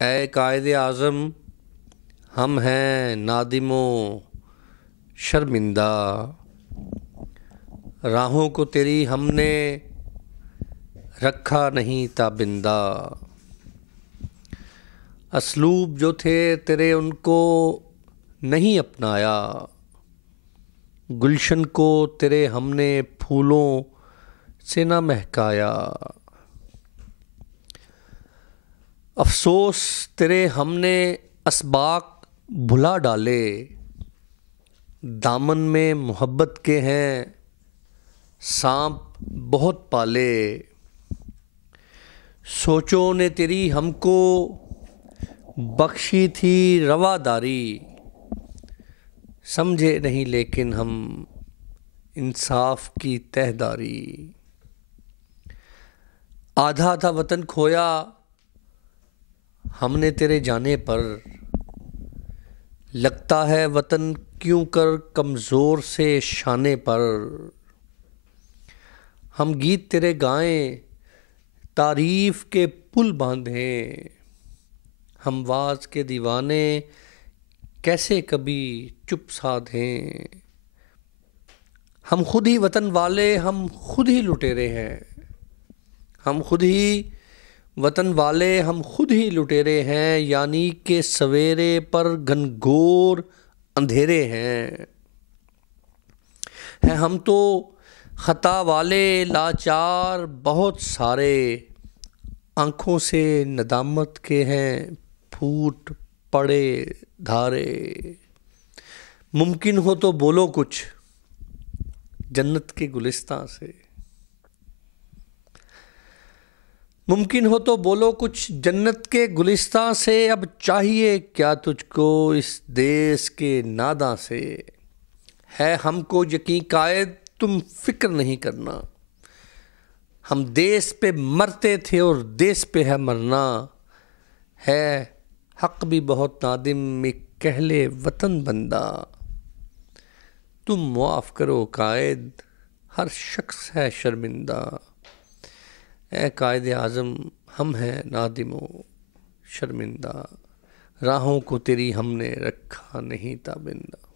اے قائد اعظم ہم ہیں نادم و شرمندہ، راہوں کو تیری ہم نے رکھا نہیں تابندہ۔ اسلوب جو تھے تیرے ان کو نہیں اپنایا، گلشن کو تیرے ہم نے پھولوں سے نہ مہکایا۔ افسوس تیرے ہم نے اسباق بھلا ڈالے، دامن میں محبت کے ہیں سانپ بہت پالے۔ سوچوں نے تیری ہم کو بخشی تھی رواداری، سمجھے نہیں لیکن ہم انصاف کی تہداری۔ آدھا تھا وطن کھویا ہم نے تیرے جانے پر، لگتا ہے وطن کیوں کر کمزور سے شانے پر۔ ہم گیت تیرے گائیں تعریف کے پل باندھیں، ہم واز کے دیوانے کیسے کبھی چپ سادھیں۔ ہم خود ہی وطن والے ہم خود ہی لٹیرے ہیں، ہم خود ہی وطن والے ہم خود ہی لٹیرے ہیں، یعنی کہ سویرے پر گھنگھور اندھیرے ہیں۔ ہم تو خطا والے لاچار بہت سارے، آنکھوں سے ندامت کے ہیں پھوٹ پڑے دھارے۔ ممکن ہو تو بولو کچھ جنت کے گلستاں سے، ممکن ہو تو بولو کچھ جنت کے گلستاں سے۔ اب چاہیے کیا تجھ کو اس دیس کے ناداں سے، ہے ہم کو یقین قائد تم فکر نہیں کرنا۔ ہم دیس پہ مرتے تھے اور دیس پہ ہے مرنا، ہے حق بھی بہت نادم ایک کہلے وطن بندہ۔ تم معاف کرو قائد ہر شخص ہے شرمندہ، اے قائد اعظم ہم ہیں نادم و شرمندہ، راہوں کو تیری ہم نے رکھا نہیں تابندہ۔